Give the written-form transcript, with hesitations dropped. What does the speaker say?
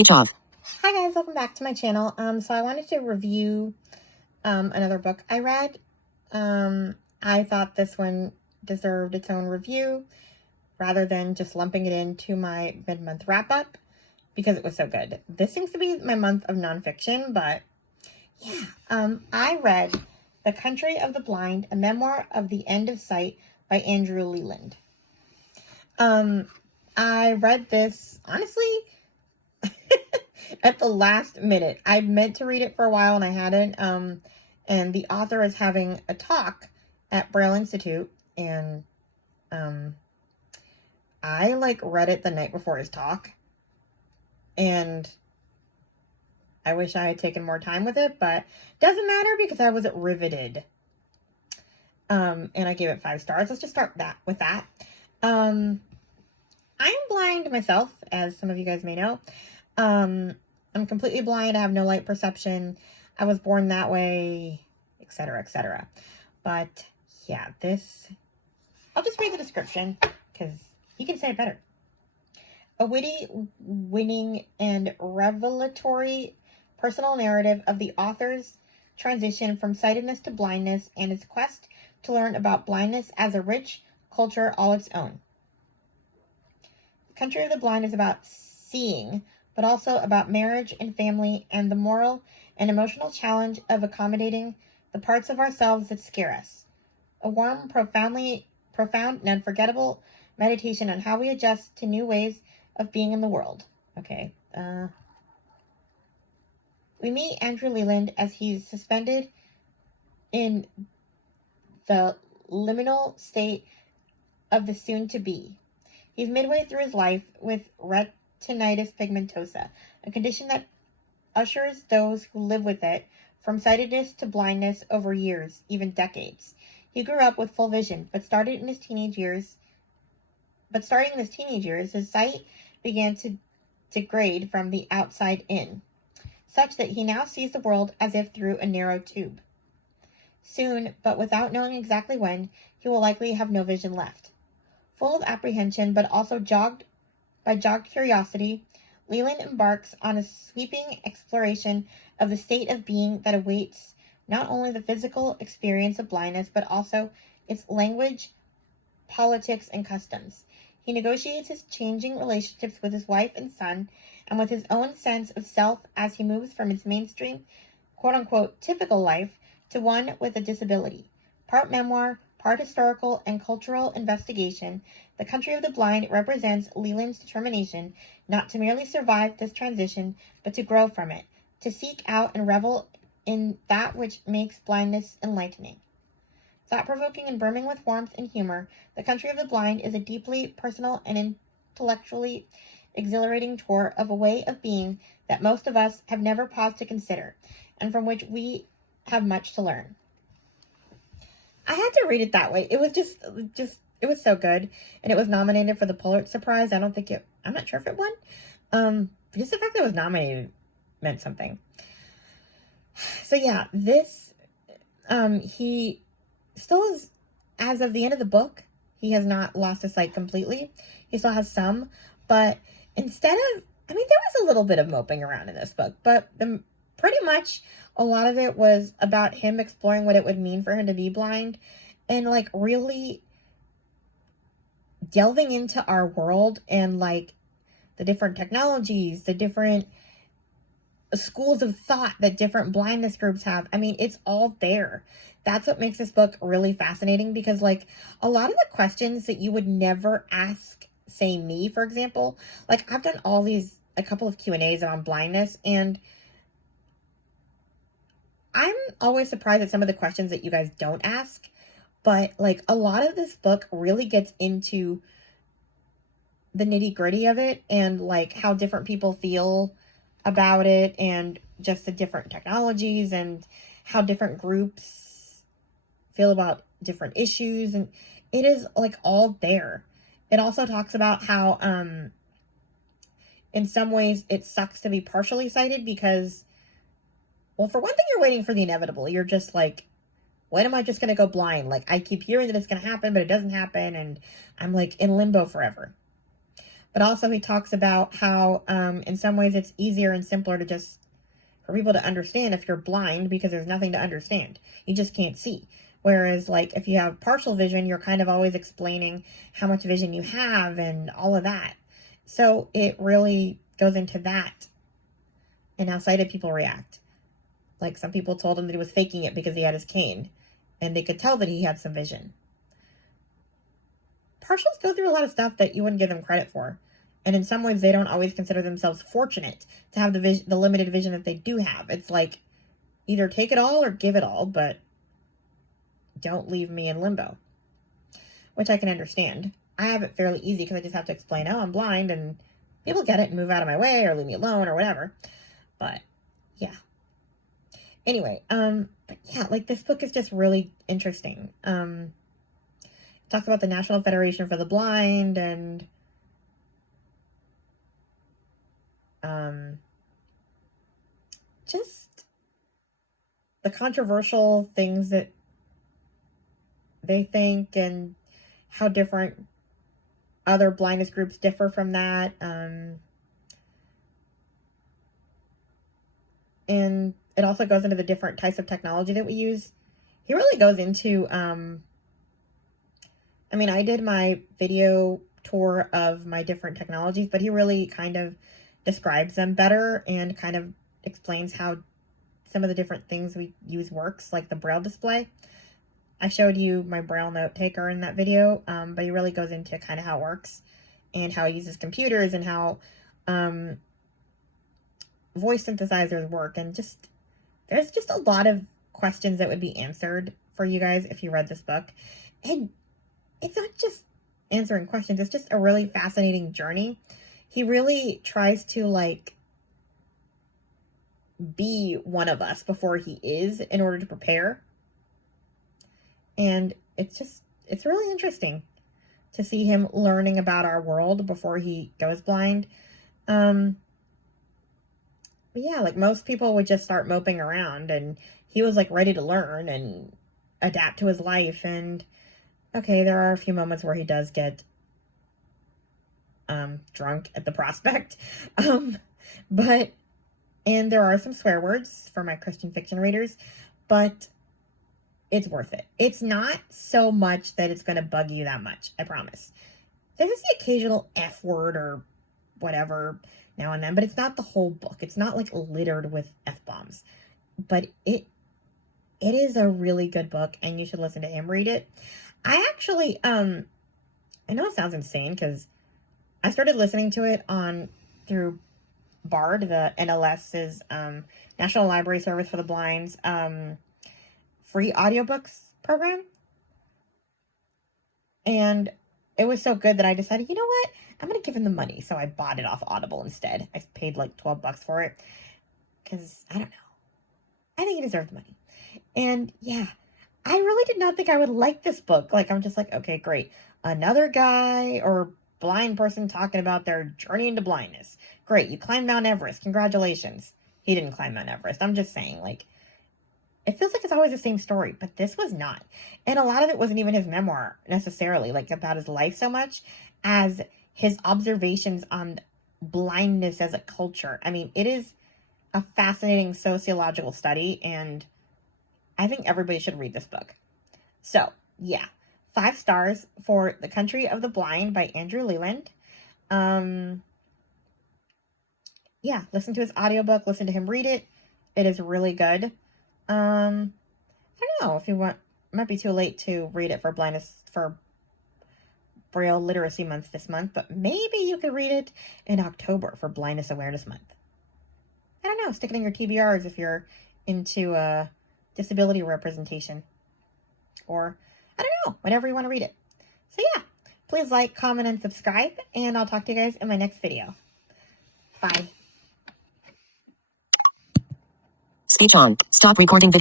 Speech off. Hi guys, welcome back to my channel. So I wanted to review another book I read. I thought this one deserved its own review rather than just lumping it into my mid-month wrap-up because it was so good. This seems to be my month of nonfiction, but yeah. I read The Country of the Blind, a memoir of the end of sight by Andrew Leland. I read this, honestly, at the last minute. I meant to read it for a while and I hadn't. And the author is having a talk at Braille Institute, and I read it the night before his talk, and I wish I had taken more time with it, but doesn't matter because I was riveted. And I gave it 5 stars. Let's just start with that. I'm blind myself, as some of you guys may know. I'm completely blind. I have no light perception. I was born that way, etc., etc. But yeah, I'll just read the description because you can say it better. A witty, winning, and revelatory personal narrative of the author's transition from sightedness to blindness and his quest to learn about blindness as a rich culture all its own. The Country of the Blind is about seeing, but also about marriage and family and the moral and emotional challenge of accommodating the parts of ourselves that scare us. A warm, profound, and unforgettable meditation on how we adjust to new ways of being in the world. Okay. We meet Andrew Leland as he's suspended in the liminal state of the soon-to-be. He's midway through his life with retinitis pigmentosa, a condition that ushers those who live with it from sightedness to blindness over years, even decades. He grew up with full vision, but starting in his teenage years, his sight began to degrade from the outside in, such that he now sees the world as if through a narrow tube. Soon, but without knowing exactly when, he will likely have no vision left. Full of apprehension, but also jogged curiosity, Leland embarks on a sweeping exploration of the state of being that awaits not only the physical experience of blindness, but also its language, politics, and customs. He negotiates his changing relationships with his wife and son, and with his own sense of self as he moves from his mainstream, quote-unquote, typical life to one with a disability. Part memoir, part historical and cultural investigation, The Country of the Blind represents Leland's determination not to merely survive this transition, but to grow from it, to seek out and revel in that which makes blindness enlightening. Thought-provoking and brimming with warmth and humor, The Country of the Blind is a deeply personal and intellectually exhilarating tour of a way of being that most of us have never paused to consider, and from which we have much to learn. I had to read it that way. It was just it was so good, and it was nominated for the Pulitzer Prize. I'm not sure if it won. Just the fact that it was nominated meant something. So yeah, this, he still is, as of the end of the book, he has not lost his sight completely. He still has some, but instead of, there was a little bit of moping around in this book, but pretty much a lot of it was about him exploring what it would mean for him to be blind and really delving into our world and the different technologies, the different schools of thought that different blindness groups have. It's all there. That's what makes this book really fascinating, because a lot of the questions that you would never ask, say me, for example, I've done a couple of Q&As on blindness, and I'm always surprised at some of the questions that you guys don't ask, but a lot of this book really gets into the nitty-gritty of it and how different people feel about it, and just the different technologies and how different groups feel about different issues, and it is all there. It also talks about how in some ways it sucks to be partially sighted because, well, for one thing, you're waiting for the inevitable. You're just when am I just going to go blind? I keep hearing that it's going to happen, but it doesn't happen, and I'm in limbo forever. But also he talks about how in some ways it's easier and simpler to just for people to understand if you're blind because there's nothing to understand. You just can't see. Whereas, like, if you have partial vision, you're kind of always explaining how much vision you have and all of that. So it really goes into that and how sighted people react. Like, some people told him that he was faking it because he had his cane, and they could tell that he had some vision. Partials go through a lot of stuff that you wouldn't give them credit for. And in some ways, they don't always consider themselves fortunate to have the limited vision that they do have. It's like, either take it all or give it all, but don't leave me in limbo. Which I can understand. I have it fairly easy because I just have to explain, oh, I'm blind, and people get it and move out of my way or leave me alone or whatever. But, yeah. Anyway, but yeah, like, this book is just really interesting. It talks about the National Federation for the Blind and just the controversial things that they think and how different other blindness groups differ from that. And it also goes into the different types of technology that we use. He really goes into, I mean, I did my video tour of my different technologies, but he really kind of describes them better and kind of explains how some of the different things we use works, like the Braille display. I showed you my Braille note taker in that video, but he really goes into kind of how it works and how he uses computers and how voice synthesizers work. And just, there's just a lot of questions that would be answered for you guys if you read this book. And it's not just answering questions, it's just a really fascinating journey. He really tries to, like, be one of us before he is in order to prepare. And it's really interesting to see him learning about our world before he goes blind. But yeah, like, most people would just start moping around, and he was, like, ready to learn and adapt to his life. And okay, there are a few moments where he does get drunk at the prospect. But and there are some swear words for my Christian fiction readers, but it's worth it. It's not so much that it's going to bug you that much, I promise. There's the occasional F word or whatever now and then, but it's not the whole book. It's not, like, littered with F-bombs. But it is a really good book, and you should listen to him read it. I actually, I know it sounds insane because I started listening to it through BARD, the NLS's National Library Service for the Blind's free audiobooks program. And it was so good that I decided, you know what? I'm going to give him the money. So I bought it off Audible instead. I paid like $12 for it because I don't know. I think he deserved the money. And yeah, I really did not think I would like this book. Like, I'm just like, okay, great. Another guy or blind person talking about their journey into blindness. Great. You climbed Mount Everest. Congratulations. He didn't climb Mount Everest. I'm just saying, like, it feels like it's always the same story, but this was not. And a lot of it wasn't even his memoir necessarily, like, about his life so much as his observations on blindness as a culture. I mean, it is a fascinating sociological study, and I think everybody should read this book. So, yeah. 5 stars for The Country of the Blind by Andrew Leland. Yeah, listen to his audiobook, listen to him read it. It is really good. I don't know if you want, it might be too late to read it for Braille Literacy Month this month, but maybe you could read it in October for Blindness Awareness Month. I don't know, stick it in your TBRs if you're into disability representation, or I don't know, whenever you want to read it. So yeah, please like, comment, and subscribe, and I'll talk to you guys in my next video. Bye. Speech on. Stop recording video.